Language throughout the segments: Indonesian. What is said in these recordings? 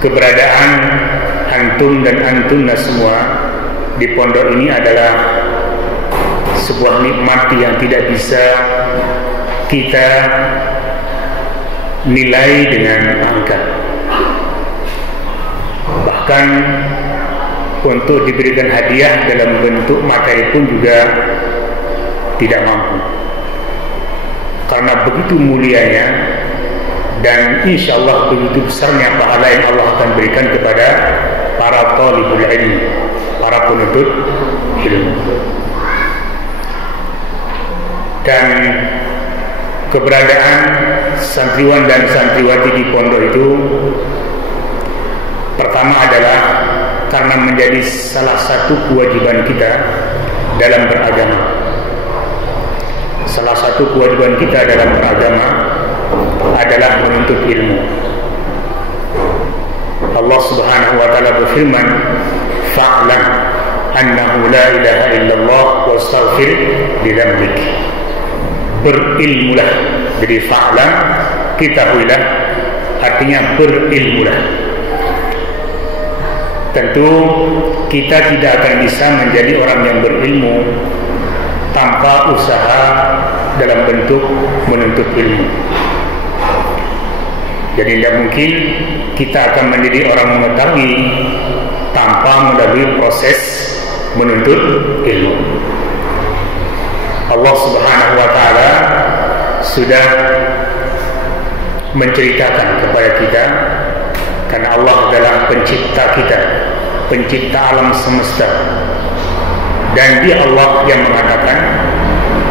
keberadaan antum dan antuna semua di pondok ini adalah sebuah nikmat yang tidak bisa kita nilai dengan angka. Bahkan untuk diberikan hadiah dalam bentuk materi pun juga tidak mampu, karena begitu mulianya dan insya Allah begitu besarnya pahala yang Allah akan berikan kepada para talibul ilmi, para penuntut ilmu. Dan keberadaan santriwan dan santriwati di pondok itu pertama adalah karena menjadi salah satu kewajiban kita dalam beragama. Salah satu kewajiban kita dalam beragama adalah menuntut ilmu. Allah Subhanahu wa taala berfirman, "Fa'lam annahu la ilaha illallah wastaghfir li dzambik." Berilmulah. Jadi fa'lam, ketahuilah, artinya berilmulah. Tentu kita tidak akan bisa menjadi orang yang berilmu tanpa usaha dalam bentuk menuntut ilmu. Jadi tidak mungkin kita akan menjadi orang mengetahui tanpa melalui proses menuntut ilmu. Allah Subhanahu wa taala sudah menceritakan kepada kita, karena Allah adalah pencipta kita, pencipta alam semesta, dan Dia Allah yang mengatakan,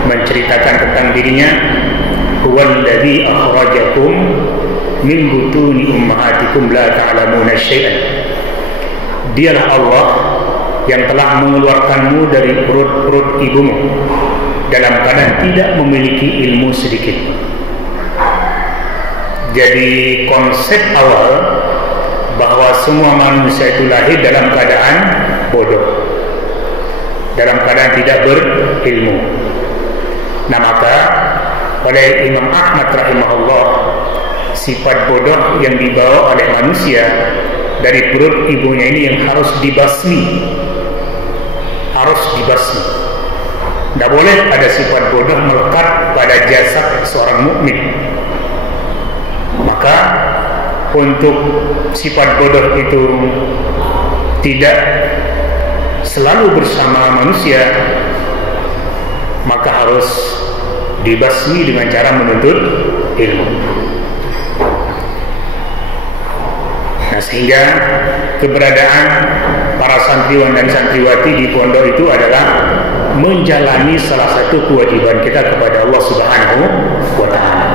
menceritakan tentang dirinya, huwallazi akhrajakum min butuni ummahatikum la ta'lamuna syai'an. Dialah Allah yang telah mengeluarkanmu dari perut-perut ibumu dalam keadaan tidak memiliki ilmu sedikit. Jadi konsep awal bahwa semua manusia itu lahir dalam keadaan bodoh, dalam keadaan tidak berilmu. Nah, maka oleh Imam Ahmad rahimahullah, sifat bodoh yang dibawa oleh manusia dari perut ibunya ini yang harus dibasmi, harus dibasmi. Tidak boleh ada sifat bodoh melekat pada jasad seorang mukmin. Maka untuk sifat bodoh itu tidak selalu bersama manusia, maka harus dibasmi dengan cara menuntut ilmu. Nah, sehingga keberadaan para santriwan dan santriwati di pondok itu adalah menjalani salah satu kewajiban kita kepada Allah Subhanahu wa taala.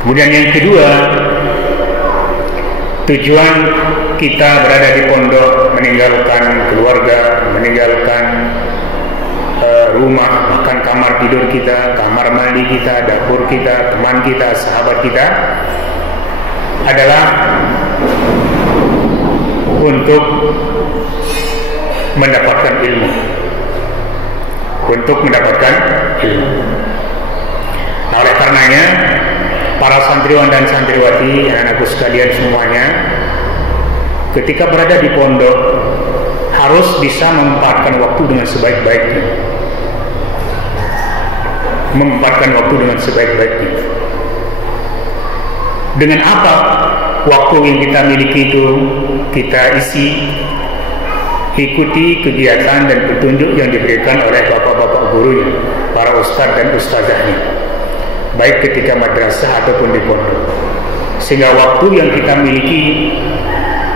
Kemudian yang kedua, tujuan kita berada di pondok, meninggalkan keluarga, meninggalkan rumah, bahkan kamar tidur kita, kamar mandi kita, dapur kita, teman kita, sahabat kita, adalah untuk mendapatkan ilmu, untuk mendapatkan ilmu. Nah, oleh karenanya para santriwan dan santriwati, anak-anakku sekalian semuanya, ketika berada di pondok harus bisa memanfaatkan waktu dengan sebaik-baiknya. Memanfaatkan waktu dengan sebaik-baiknya. Dengan apa waktu yang kita miliki itu kita isi? Ikuti kegiatan dan petunjuk yang diberikan oleh bapak-bapak gurunya, para ustadz dan ustazahnya, baik ketika madrasah ataupun di pondok, sehingga waktu yang kita miliki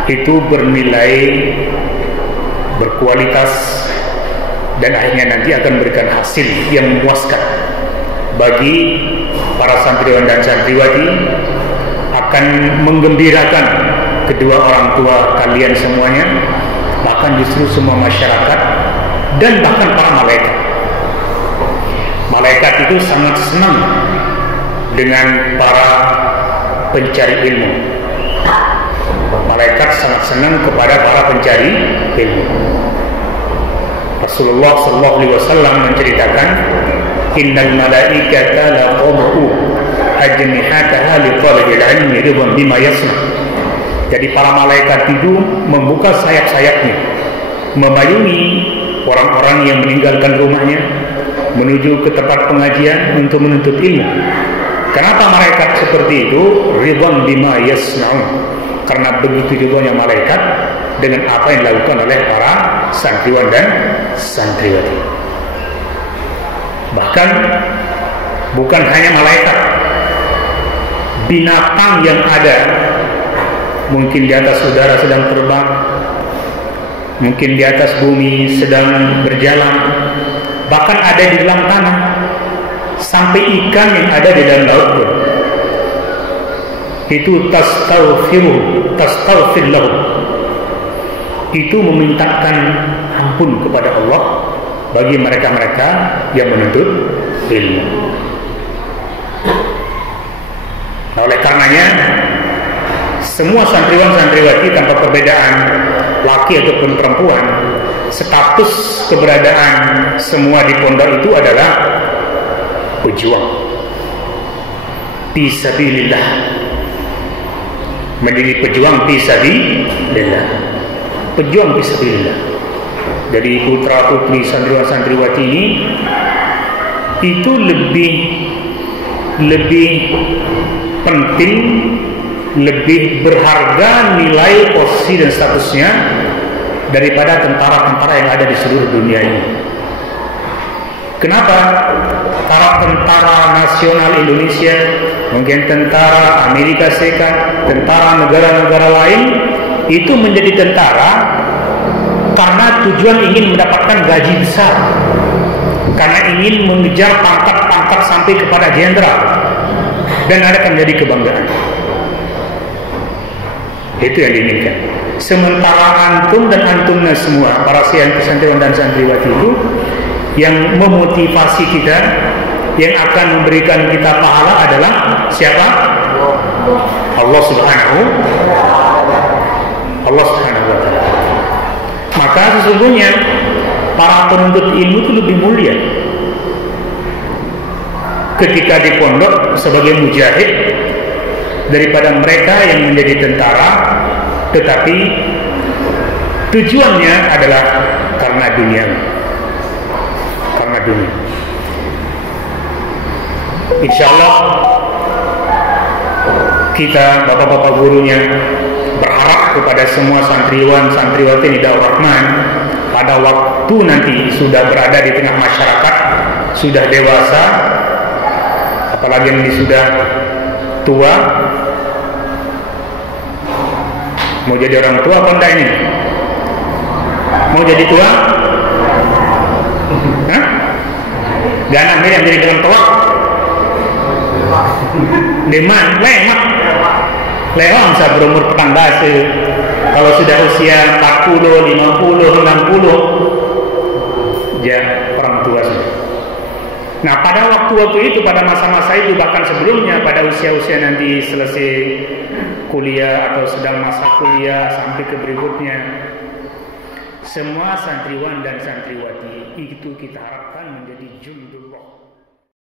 itu bernilai, berkualitas, dan akhirnya nanti akan memberikan hasil yang memuaskan bagi para santriwan dan santriwati, akan menggembirakan kedua orang tua kalian semuanya, bahkan justru semua masyarakat, dan bahkan para malaikat. Malaikat itu sangat senang dengan para pencari ilmu. Malaikat sangat senang kepada para pencari ilmu. Rasulullah SAW menceritakan, innal malaikata la tad'u ajnihataha li talibil ilmi ridwan bima yasna. Jadi para malaikat itu membuka sayap-sayapnya, memayungi orang-orang yang meninggalkan rumahnya menuju ke tempat pengajian untuk menuntut ilmu. Kenapa malaikat seperti itu? Ridwan bima yasna'un. Karena begitu ridhonya malaikat dengan apa yang dilakukan oleh para santriwan dan santriwati. Bahkan bukan hanya malaikat, binatang yang ada, mungkin di atas udara sedang terbang, mungkin di atas bumi sedang berjalan, bahkan ada di dalam tanah, sampai ikan yang ada di dalam laut pun itu tastaghfir lahu, itu memintakan ampun kepada Allah bagi mereka-mereka yang menuntut ilmu. Nah, oleh karenanya semua santriwan-santriwati tanpa perbedaan laki ataupun perempuan, status keberadaan semua di pondok itu adalah pejuang fisabilillah, menjadi pejuang fisabilillah, pejuang fisabilillah. Jadi putra putri santriwan-santriwati ini itu lebih penting, lebih berharga nilai posisi dan statusnya daripada tentara-tentara yang ada di seluruh dunia ini. Kenapa? Karena tentara nasional Indonesia, mungkin tentara Amerika Serikat, tentara negara-negara lain itu menjadi tentara karena tujuan ingin mendapatkan gaji besar, karena ingin mengejar pangkat-pangkat sampai kepada jenderal, dan ada akan menjadi kebanggaan. Itu yang diinginkan. Sementara antum dan antumnya semua, para santriwan dan santriwati itu, yang memotivasi kita, yang akan memberikan kita pahala adalah siapa? Allah Subhanahu wa ta'ala. Maka sesungguhnya para penuntut ilmu itu lebih mulia ketika di pondok sebagai mujahid daripada mereka yang menjadi tentara tetapi tujuannya adalah karena dunia. Insyaallah kita bapak-bapak gurunya berharap kepada semua santriwan santriwati Nidaur Rahman pada waktu nanti sudah berada di tengah masyarakat, sudah dewasa, apalagi yang sudah tua, mau jadi orang tua apa enggak ini? Mau jadi tua? Hah? Dan ambil yang jadi orang tua? Deman, lewang saya berumur petang base. Kalau sudah usia 40, 50, 60, ya orang tua sudah. Nah pada waktu-waktu itu, pada masa-masa itu, bahkan sebelumnya, pada usia-usia nanti selesai kuliah atau sedang masa kuliah sampai ke berikutnya, semua santriwan dan santriwati itu kita harapkan menjadi jundul